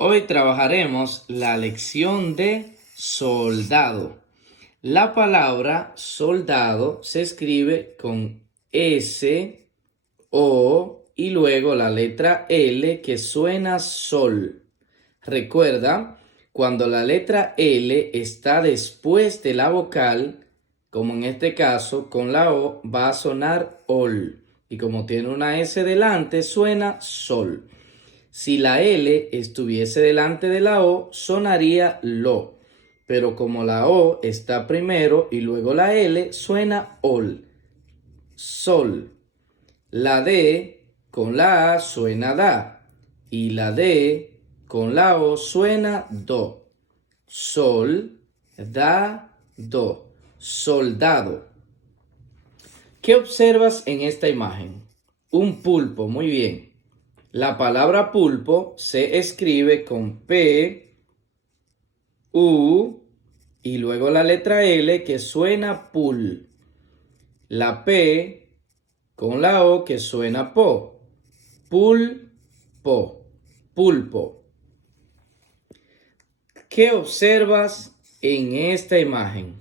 Hoy trabajaremos la lección de soldado. La palabra soldado se escribe con S, O y luego la letra L que suena sol. Recuerda, cuando la letra L está después de la vocal, como en este caso con la O, va a sonar ol. Y como tiene una S delante, suena sol. Si la L estuviese delante de la O, sonaría lo. Pero como la O está primero y luego la L, suena ol. Sol. La D con la A suena da. Y la D con la O suena do. Sol, da, do. Soldado. ¿Qué observas en esta imagen? Un pulpo, muy bien. La palabra pulpo se escribe con P, U y luego la letra L que suena pul. La P con la O que suena po. Pulpo, pulpo. ¿Qué observas en esta imagen?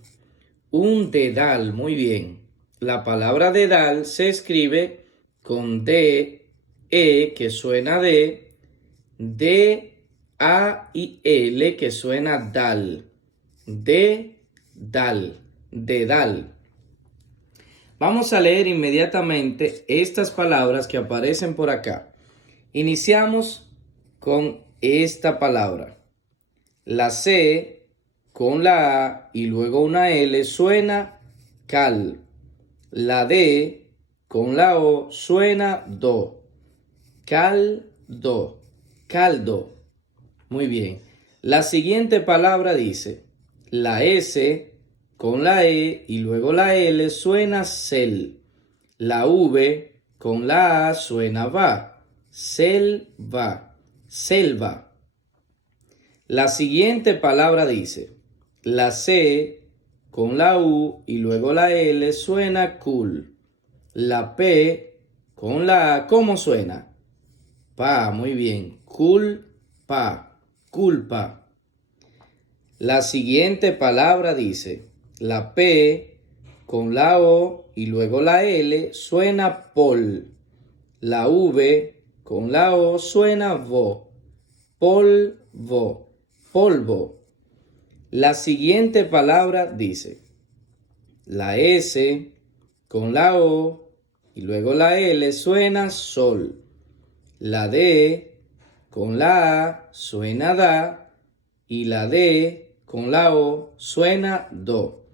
Un dedal, muy bien. La palabra dedal se escribe con D, E que suena D, A y L que suena dal. Dal, dedal. Vamos a leer inmediatamente estas palabras que aparecen por acá. Iniciamos con esta palabra. La C con la A y luego una L suena cal. La D con la O suena do. Caldo, caldo. Muy bien. La siguiente palabra dice, la S con la E y luego la L suena cel. La V con la A suena va. Selva, selva. La siguiente palabra dice, la C con la U y luego la L suena cool. La P con la A, ¿cómo suena? Pa, muy bien. Culpa, culpa. La siguiente palabra dice, la P con la O y luego la L suena pol. La V con la O suena vo. Polvo, polvo. La siguiente palabra dice, la S con la O y luego la L suena sol. La D con la A suena da y la D con la O suena do.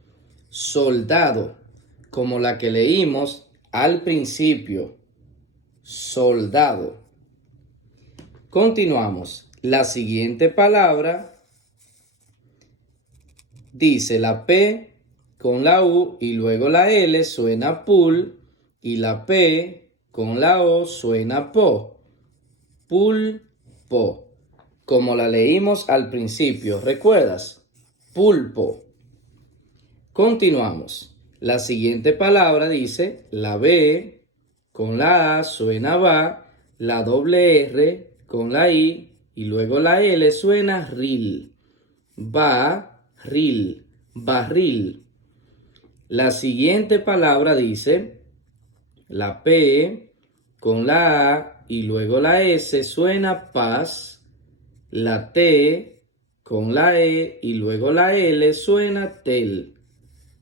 Soldado, como la que leímos al principio. Soldado. Continuamos. La siguiente palabra dice la P con la U y luego la L suena pul y la P con la O suena po. Pulpo, como la leímos al principio, ¿recuerdas? Pulpo. Continuamos. La siguiente palabra dice, la B con la A suena va, la doble R con la I y luego la L suena ril. Barril, barril. La siguiente palabra dice, la P con la A y luego la S suena paz. La T con la E y luego la L suena tel.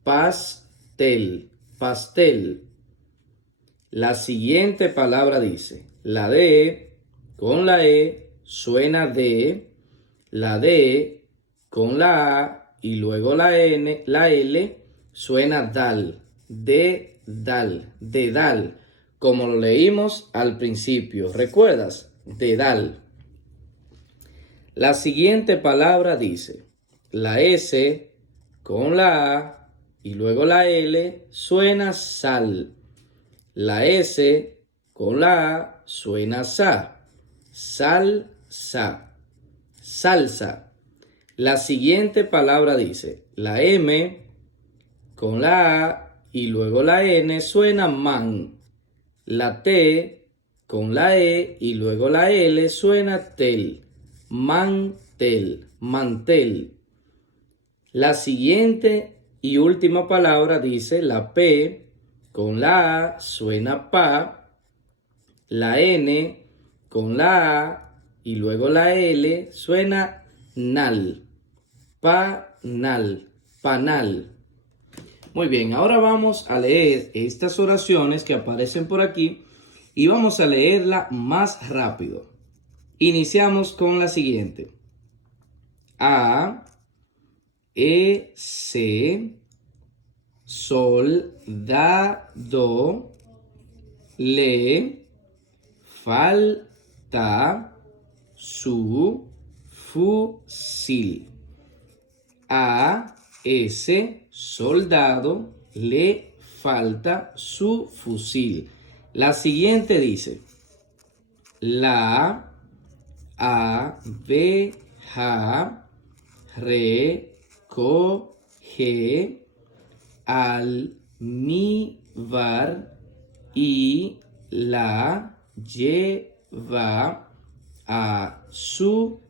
Pastel, pastel. La siguiente palabra dice, la D con la E suena D. La D con la A y luego la N, la L suena dal. Dedal, como lo leímos al principio. ¿Recuerdas? Dedal. La siguiente palabra dice, la S con la A y luego la L suena sal. La S con la A suena sa. Salsa, salsa. La siguiente palabra dice, la M con la A y luego la N suena man. La T con la E y luego la L suena tel. mantel, mantel. La siguiente y última palabra dice la P con la A suena pa, la N con la A y luego la L suena nal, panal, panal. Muy bien, ahora vamos a leer estas oraciones que aparecen por aquí y vamos a leerla más rápido. Iniciamos con la siguiente. A, E, C, soldado, le falta su fusil. A ese soldado le falta su fusil. La siguiente dice, la abeja recoge almíbar y la lleva a su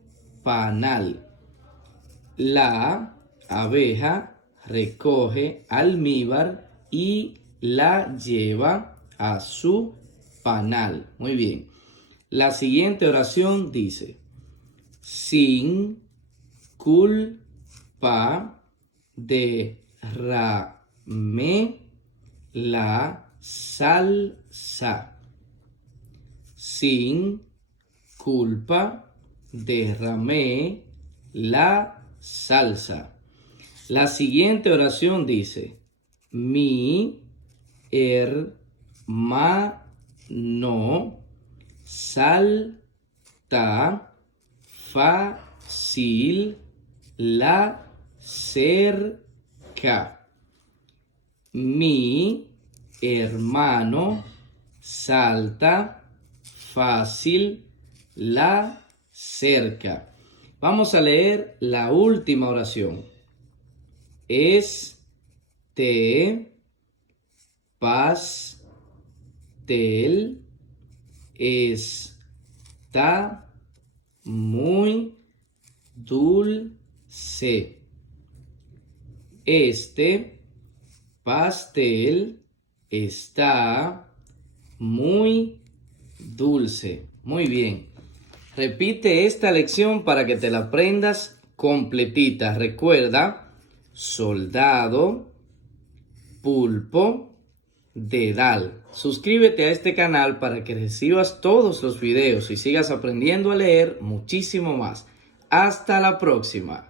panal. La abeja recoge almíbar y la lleva a su panal. Muy bien. La siguiente oración dice, sin culpa derramé la salsa. Sin culpa derramé la salsa. La siguiente oración dice, mi hermano salta fácil la cerca. Mi hermano salta fácil la cerca. Vamos a leer la última oración. Pastel está muy dulce. Este pastel está muy dulce. Muy bien. Repite esta lección para que te la aprendas completita. Recuerda, soldado, pulpo, dedal. Suscríbete a este canal para que recibas todos los videos y sigas aprendiendo a leer muchísimo más. Hasta la próxima.